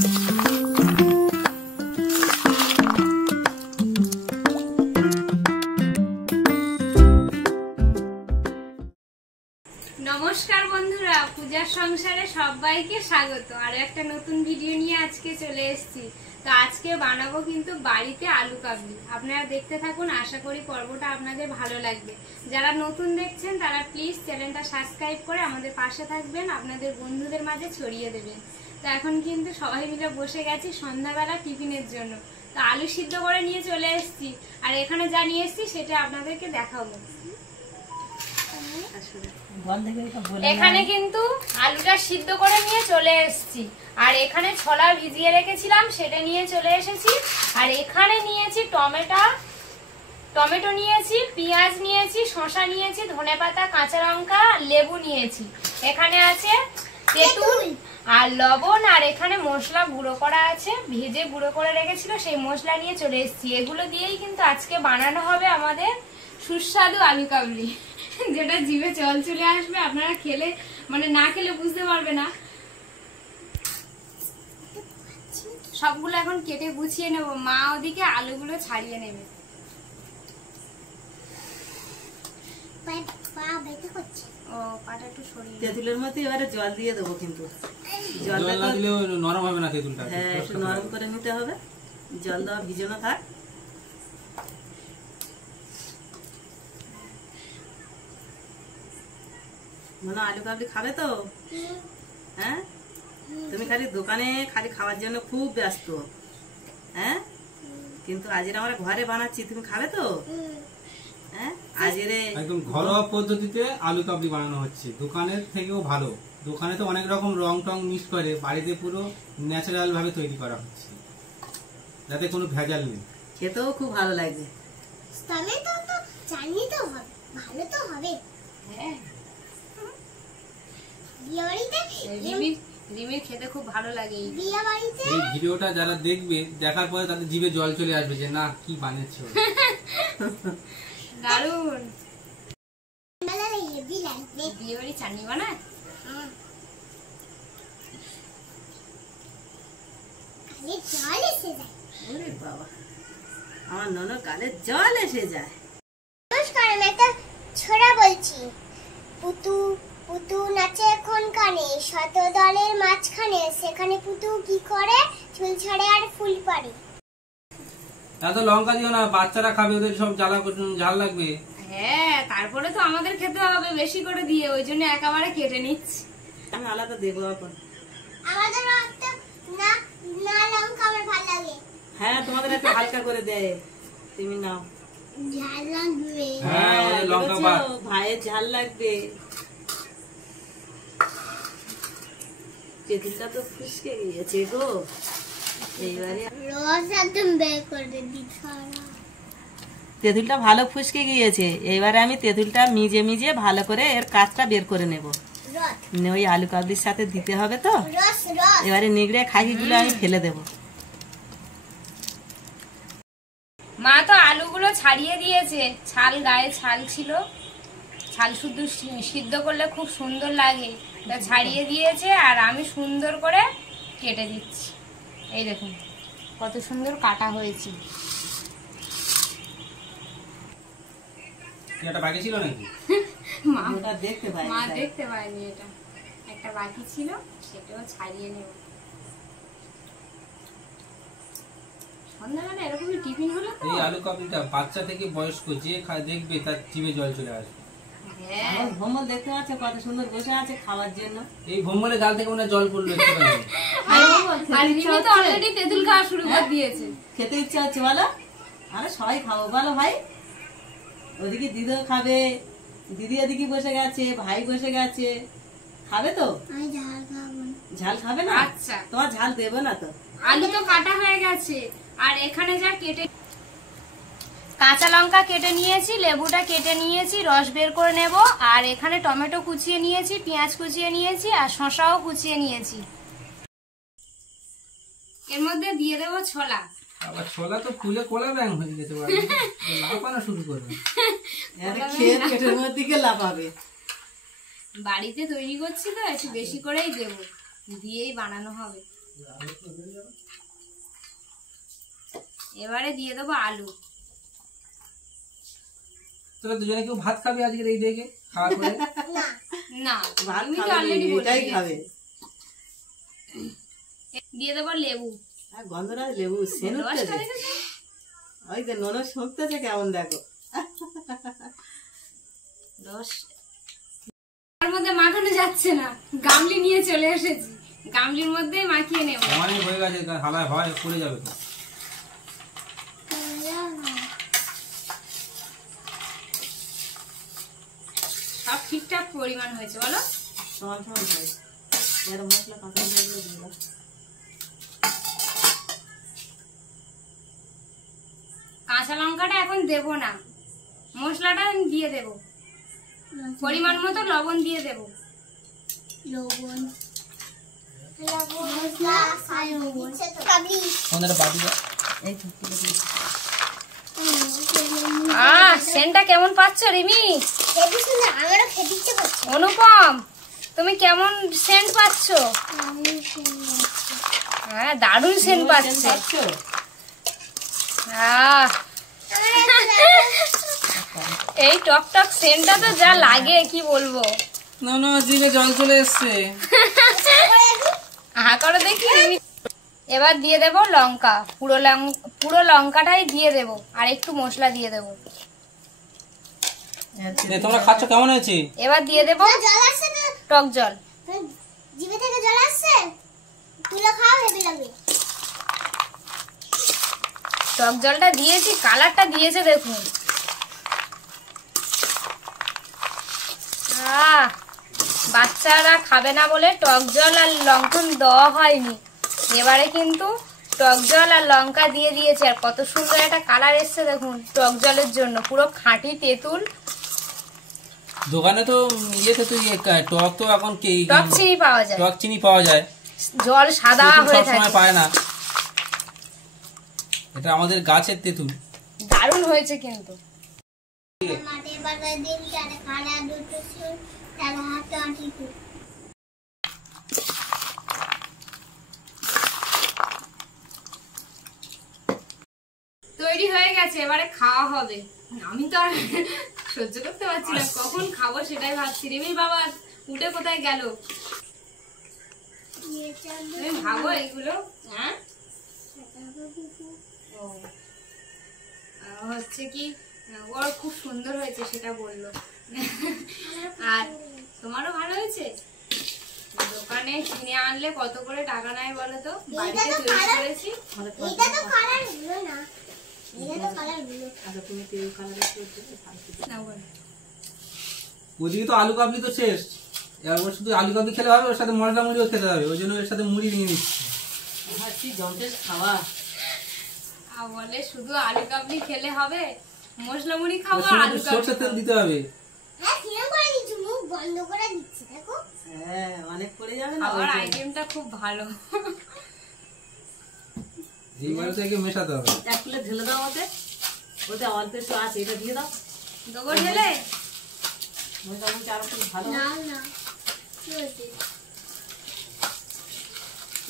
নমস্কার বন্ধুরা, পূজার সংসারে সবাইকে স্বাগত। আর একটা নতুন ভিডিও নিয়ে আজকে চলে এসেছি। তো আজকে বানাবো কিন্তু বাড়িতে আলু কাবলি। আপনারা দেখতে থাকুন, আশা করি পর্বটা আপনাদের ভালো লাগবে। যারা নতুন দেখছেন তারা প্লিজ চ্যানেলটা সাবস্ক্রাইব করে আমাদের পাশে থাকবেন, আপনাদের বন্ধুদের মাঝে ছড়িয়ে দেবেন। তো এখন কিন্তু সবাই মিলে বসে গেছি সন্ধ্যাবেলা টিফিনের জন্য। তো আলু সিদ্ধ করে নিয়ে চলে এসেছি, আর এখানে যা নিয়ে এসেছি সেটা আপনাদেরকে দেখাবো। এখানে কিন্তু আলুটা সিদ্ধ করে নিয়ে চলে এসেছি, আর এখানে ছোলা ভিজিয়ে রেখেছিলাম সেটা নিয়ে চলে এসেছি। আর এখানে নিয়েছি টমেটো নিয়েছি, পেঁয়াজ নিয়েছি, শসা নিয়েছি, ধনেপাতা, কাঁচা লঙ্কা, লেবু নিয়েছি। এখানে আছে তেঁতুল আর লবণ, আর এখানে মশলা গুঁড়ো করা আছে, ভেজে গুঁড়ো করে রেখেছিল, সেই মশলা নিয়ে চলে এসেছি। এগুলো দিয়েই কিন্তু আজকে বানানো হবে আমাদের সুস্বাদু আলু কাবলি, যেটা জিভে জল চলে আসবে। আপনারা খেলে মানে না খেলে বুঝতে পারবে না। সবগুলো এখন কেটে গুছিয়ে নেব, মা ওদিকে আলুগুলো ছাড়িয়ে নেবে। ও পাটা একটু সরিয়ে তেঁতুলের মধ্যে এবারে জল দিয়ে দেবো, কিন্তু জলটা না দিলে নরম হবে না তেঁতুলটা। হ্যাঁ, একটু নরম করে নিতে হবে, জল দেওয়া ভিজানো থাক। মনে আলু কাবলি খাবে তো? হ্যাঁ, তুমি খালি দোকানে খালি খাওয়ার জন্য খুব ব্যস্ত। হ্যাঁ, কিন্তু আজের আমরা ঘরে বানাচ্ছি, তুমি খাবে তো? হ্যাঁ, আজের একদম ঘরোয়া পদ্ধতিতে আলু কাবলি বানানো হচ্ছে, দোকানের থেকেও ভালো। দোকানে তো অনেক রকম রং টং মিক্স করে, বাড়িতে পুরো ন্যাচারাল ভাবে তৈরি করা হচ্ছে, যাতে কোনো ভেজাল নেই। খেতেও খুব ভালো লাগবে। ভালো তো হবে। হ্যাঁ, রিমির খেতে খুব ভালো লাগে। এই ভিডিওটা যারা দেখবে, দেখার পরে তাদের জিভে জল চলে আসবে যে না, কি বানাচ্ছে দারুন। বিয়ে বাড়ি চাটনি বানায়। বাবা, আমার ননদ কালে জল এসে যায়। নমস্কার, আমি একটা ছোড়া বলছি। পুতু পুতু নাচে এখন কানে, শত দলের মাঝখানে, সেখানে পুতু কি করে? চুল ছাড়ে আর ফুল পাড়ে। এত লঙ্কা দিও না, বাচ্চারা খাবে, ওদের সব ঝাল লাগবে। হ্যাঁ, তারপরে তো আমাদের খেতে হবে বেশি করে দিয়ে, ওই জন্য একেবারে কেটে নিচ্ছি। আমি আলাদা দেবো এখন। আমাদের না না লঙ্কা আমার ভালো লাগে। হ্যাঁ, তোমাদের একটু হালকা করে দেয়, তুমি নাও। ঝাল লাগবে। হ্যাঁ, লঙ্কা ভাইয়ের ঝাল লাগবে। তেঁতুলটা তো ফুসকে গিয়েছে গো, এইবারে রস একদম বের করে দিই। তেঁতুলটা ভালো ফুসকে গিয়েছে, এবারে আমি তেঁতুলটা মিজে মিজে ভালো করে এর কাঁচটা বের করে নেব। ওই আলু কাবলির সাথে দিতে হবে তো। এবারে নিগড়ে খাইগুলো আমি ফেলে দেব। মা তো আলুগুলো ছাড়িয়ে দিয়েছে, ছাল গায়ে ছাল ছিল, ছাল শুদ্ধ সিদ্ধ করলে খুব সুন্দর লাগে, তা ছাড়িয়ে দিয়েছে। আর আমি সুন্দর করে কেটে দিচ্ছি। এই দেখুন কত সুন্দর কাটা হয়েছে। এটা বাকি ছিল নাকি? মা দেখতে পায়নি, এটা একটা বাকি ছিল, সেটাও ছাড়িয়ে নেব। সন্ধ্যাবেলা এরকমই টিফিন হলো তো। এই আলু কাবলিটা বাচ্চা থেকে বয়স্ক যে দেখবে তার জিভে জল চলে আসবে। হ্যাঁ, ভোমল দেখতে পাচ্ছে কত সুন্দর বসে আছে খাওয়ার জন্য। এই ভোমলে গাল থেকে মনে জল পড়লো একটুখানি। আর রিমি তো অলরেডি তেঁতুল খাওয়া শুরু করে দিয়েছে। খেতে ইচ্ছা হচ্ছে বলো? আরে সবাই খাবো বলো ভাই। ওদিকে দিদিও খাবে, দিদি ওদিকে বসে গেছে, ভাই বসে গেছে, খাবে তো? আমি ঝাল খাবো। ঝাল খাবে না? আচ্ছা, তোমার ঝাল দেবো না তো। আলু তো কাটা হয়ে গেছে, আর এখানে যা কেটে কাঁচা লঙ্কা কেটে নিয়েছি, লেবুটা কেটে নিয়েছি, রস বের করে নেব। আর এখানে টমেটো কুচিয়ে নিয়েছি, পেঁয়াজ কুচিয়ে নিয়েছি, আর শসাও কুচিয়ে নিয়েছি। এর মধ্যে দিয়ে দেবো ছোলা। আবার ছোলা তো ফুলে কোলা ব্যাং হয়ে যেতে পারে, লাফানো শুরু করবে। পেটের মধ্যে গিয়ে লাফাবে। বাড়িতে তৈরি করছি তো, একটু বেশি করেই দেবো, দিয়েই বানানো হবে। এবারে দিয়ে দেবো আলু। তোরা দুজনে কেউ ভাত খাবি আজকে এই দেখে খাওয়া করে? না, ভাত আমি তো খাবে অলরেডি না, এটাই খাবে। দিয়ে দেবো লেবু। আর গন্ধরাজ লেবু সেন রসটা উঠতেছে। দেখেছো? ওই যে ননদ শুকতেছে কেমন দেখো। রস তার মধ্যে মাখানো যাচ্ছে না, গামলি নিয়ে চলে এসেছি, গামলির মধ্যেই মাখিয়ে নেব। অনেক হয়ে গেছে, হালায় ভয় পড়ে যাবে তো। সব ঠিকঠাক পরিমাণ হয়েছে বলো? সমান সমান হয়। এর মশলা কাঁচা মশলা দিয়ে দাও। কাঁচা লঙ্কাটা এখন দেব না, মশলাটা আমি দিয়ে দেব। পরিমাণ মতো লবণ দিয়ে দেব। লবণ মশলা দিচ্ছে তো কাবলি। এই তো তুলে দিয়েছি। সেন্টটা কেমন পাচ্ছ রিমি? খেতে শুনে আমারও খেতে ইচ্ছে করছে। অনুপম, তুমি কেমন সেন্ট পাচ্ছ? হ্যাঁ, দারুণ সেন্ট পাচ্ছে। পাচ্ছো? আহ, এই টক টক সেন্টটা তো যা লাগে কি বলবো। না না, জিভে জল চলে এসছে। হা করো দেখি রিমি। এবার দিয়ে দেব লঙ্কা, পুরো লঙ্কাটাই দিয়ে দেব, আর একটু মশলা দিয়ে দেব। তোমরা খাচ্ছ কেমন হয়েছে? এবার দিয়ে দেব জল আসছে না? টক জল। জিভে থেকে জল আসছে? তুলো খাও, হেভি লাগবে। টক জলটা দিয়েছি, কালারটা দিয়েছে দেখুন। বাচ্চারা খাবে না বলে টক জল আর লঙ্কা দেওয়া হয়নি, এবারে কিন্তু টক জল আর লঙ্কা দিয়ে দিয়েছে। আর কত সুন্দর একটা কালার এসছে দেখুন, টক জলের জন্য পুরো খাঁটি তেঁতুল। দোকানে তো ইয়েতে তো টক তো এখন টক চিনি পাওয়া যায়, টক চিনি পাওয়া যায়, জল সাদা হয়ে সবসময় থাকে। পায় না। এটা আমাদের গাছের তেঁতুল। দারুণ হয়েছে কিন্তু। মাঠে বাগায় দিন তারে খানা দুটো শুন তার হাতে আঁটিটু। তৈরি হয়ে গেছে, এবারে খাওয়া হবে। আমি তো আর সহ্য করতে পারছি না, কখন খাবো সেটাই ভাবছি। রিমি বাবা উঠে কোথায় গেল? তুমি ভাবো এগুলো। হ্যাঁ, ও, হচ্ছে কি ওর খুব সুন্দর হয়েছে সেটা বললো। আর তোমারও ভালো হয়েছে? দোকানে কিনে আনলে কত করে টাকা নেয় বলো তো? বাড়িতে তৈরি করেছি। এটা তো কালার হলো না, এটা তো কালার হলো। আচ্ছা তুমি তেল কালারের করতে না বলো। ওদিকে তো আলু কাবলি তো শেষ, এবার ওর শুধু আলু কাবলি খেলে হবে, ওর সাথে মশলা মুড়িও খেতে হবে, ওই জন্য এর সাথে মুড়ি নিয়ে নিচ্ছি। হ্যাঁ কি জমতেস খাওয়া। আর বলে শুধু আলু কাবলি খেলে হবে, মশলা মুড়ি খাবো ওর আর সঙ্গে আলু একটু কাবলি সরষের তেল খাবো। দিতে হবে। হ্যাঁ কিরম করে দিচ্ছি, মুখ বন্ধ করে দিচ্ছি দেখো। হ্যাঁ অনেক পড়ে যাবে না। খাওয়ার আইটেমটা খুব ভালো। এইবারে থেকে মেশাতে হবে। এক প্লেট ঢেলে দাও ওতে, ওতে অল্প একটু আছে, এটা দিয়ে দাও। দেবো ঢেলে? মোটামুটি আরো খুব ভালো। না না কি হয়েছে?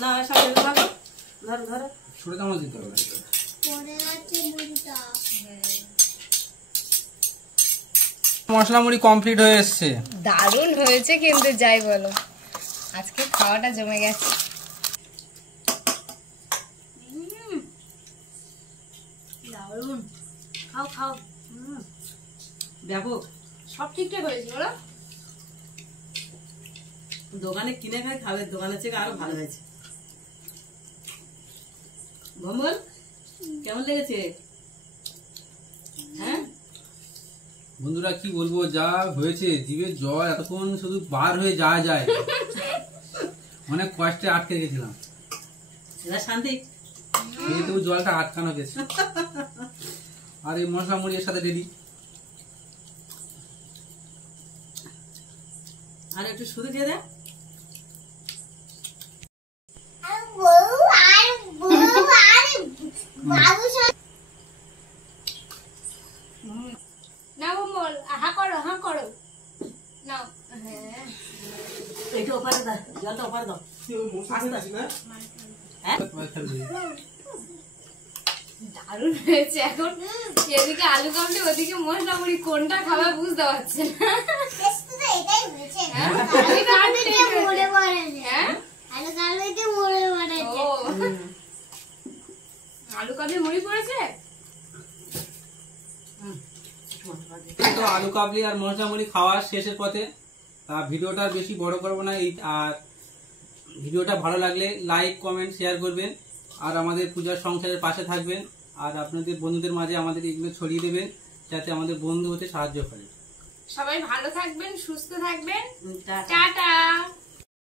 না সব ঢেলে দাও। ধরো ধরো। ছোট চামচ দিতে হবে। পড়ে যাচ্ছে মুড়িটা। মশলা মুড়ি কমপ্লিট হয়ে এসছে। দারুণ হয়েছে কিন্তু যাই বলো, আজকে খাওয়াটা জমে গেছে। দারুণ, খাও খাও। দেখো সব ঠিকঠাক হয়েছে বলো? দোকানে কিনে খাই খাবে, দোকানের থেকে আরো ভালো হয়েছে। ভম্বল কেমন লেগেছে? হ্যাঁ বন্ধুরা কি বলবো, যা হয়েছে জিভে জল এতক্ষণ শুধু বার হয়ে যাওয়া যায়, অনেক কষ্টে আটকে গেছিলাম। এবার শান্তি। কিন্তু জলটা আটকানো গেছে। আর এই মশলা মুড়ি এর সাথে রেডি। আর একটু শুধু দিয়ে দে। আর বউ আর বাবু না বল, হা করো হা করো। নাও, হ্যাঁ এইটা ওপারে দাও, জলটা ওপারে দাও। আস্তে আস্তে। হ্যাঁ দারুণ হয়েছে। এখন এদিকে আলু কাবলি ওদিকে মশলা মুড়ি, কোনটা খাবে বুঝতে পারছে না। টেস্ট তো এটাই হয়েছে হ্যাঁ? আলু কাবলিতে মরে পড়েছে হ্যাঁ? আলু কাবলিতে মরে পড়েছে ও, আলু কাবলি মুড়ি পড়েছে। তো আলু কাবলি আর মশলা মুড়ি খাওয়ার শেষের পথে। ভিডিওটা বেশি বড় করবো না, আর ভিডিওটা ভালো লাগলে লাইক কমেন্ট শেয়ার করবেন, আর আমাদের পূজার সংসারের পাশে থাকবেন, আর আপনাদের বন্ধুদের মাঝে আমাদের এগুলো ছড়িয়ে দেবেন যাতে আমাদের বন্ধু হতে সাহায্য করে। সবাই ভালো থাকবেন, সুস্থ থাকবেন। টাটা। টাটা।